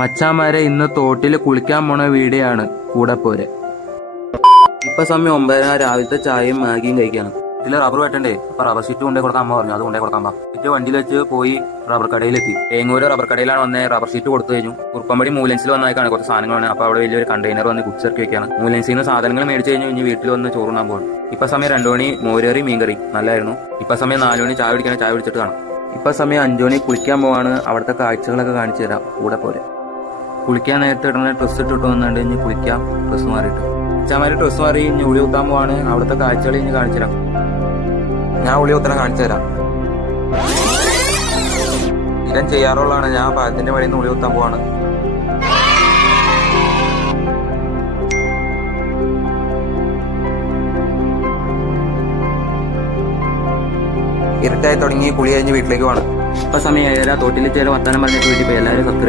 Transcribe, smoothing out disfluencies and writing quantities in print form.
മച്ചാമാരെ ഇന്ന് തോട്ടിൽ കുളിക്കാൻ പോണ വീഡിയോയാണ്. കൂടെ പോരെ. ഇപ്പൊ സമയം 9:30. രാവിലത്തെ ചായയും മാഗിയും കഴിക്കാണ്. ഇതിൽ റബ്ബർ വെട്ടണ്ടേ, അപ്പൊ റബ്ബർ ഷീറ്റ് കൊണ്ടേ കൊടുക്കാൻ അമ്മ പറഞ്ഞു. അത് കൊണ്ടേ കൊടുക്കാൻ പറ്റും. വണ്ടിയിൽ വെച്ച് പോയി റബ്ബർ കടയിലെത്തി. തേങ്ങൂര് റബ്ബർ കടയിലാണ് വന്നത്. റബ്ബർ ഷീറ്റ് കൊടുത്തു കഴിഞ്ഞു. കുറുപ്പമ്പടി മൂലൻസിൽ വന്നേക്കാണ് കുറച്ച് സാധനങ്ങളാണ്. അപ്പൊ അവിടെ വലിയൊരു കണ്ടെയ്നർ വന്ന് കുടിച്ചിറക്കി വെക്കാണ്. മൂലൻസിൽ നിന്ന് സാധനങ്ങൾ മേടിച്ചു കഴിഞ്ഞു. ഇനി വീട്ടിൽ വന്ന് ചോറുണ്ണാൻ പോകും. ഇപ്പൊ സമയം 2 മണി. മോരേറി മീൻകറി നല്ലായിരുന്നു. ഇപ്പൊ സമയം 4 മണി. ചായ പിടിക്കാൻ ചായ പിടിച്ചിട്ട് കാണാം. ഇപ്പൊ സമയം 5 മണി. കുളിക്കാൻ പോവാണ്. അവിടുത്തെ കാഴ്ചകളൊക്കെ കാണിച്ചു തരാം. കൂടെ പോരെ. കുളിക്കാൻ നേരത്തെ ഇടുന്ന ഡ്രസ്സ് ഇട്ടിട്ട് വന്നിട്ട് ഇനി കുളിക്കാം. ഡ്രസ്സ് മാറിയിട്ട് ചാമാരി ഡ്രസ്സ് മാറി ഇനി ഉളി കുത്താൻ പോവാണ്. അവിടുത്തെ കാഴ്ചകൾ ഇനി കാണിച്ചു തരാം. ഞാൻ ഉളി കുത്തനെ കാണിച്ചു തരാം. ഇതൻ ചെയ്യാറുള്ളതാണ്. ഞാൻ പാലത്തിന്റെ വഴിയിൽ നിന്ന് ഉളി കുത്താൻ പോവാണ്. ഇരുട്ടായി തുടങ്ങി. കുളി കഴിഞ്ഞ് വീട്ടിലേക്ക് പോകണം. ഇപ്പൊ സമയം 7:30. തോട്ടിൽ ചേരാൻ വർത്താനം പറഞ്ഞിട്ട് വീട്ടിൽ പോയി. എല്ലാവരും സബ്സ്ക്രൈബ്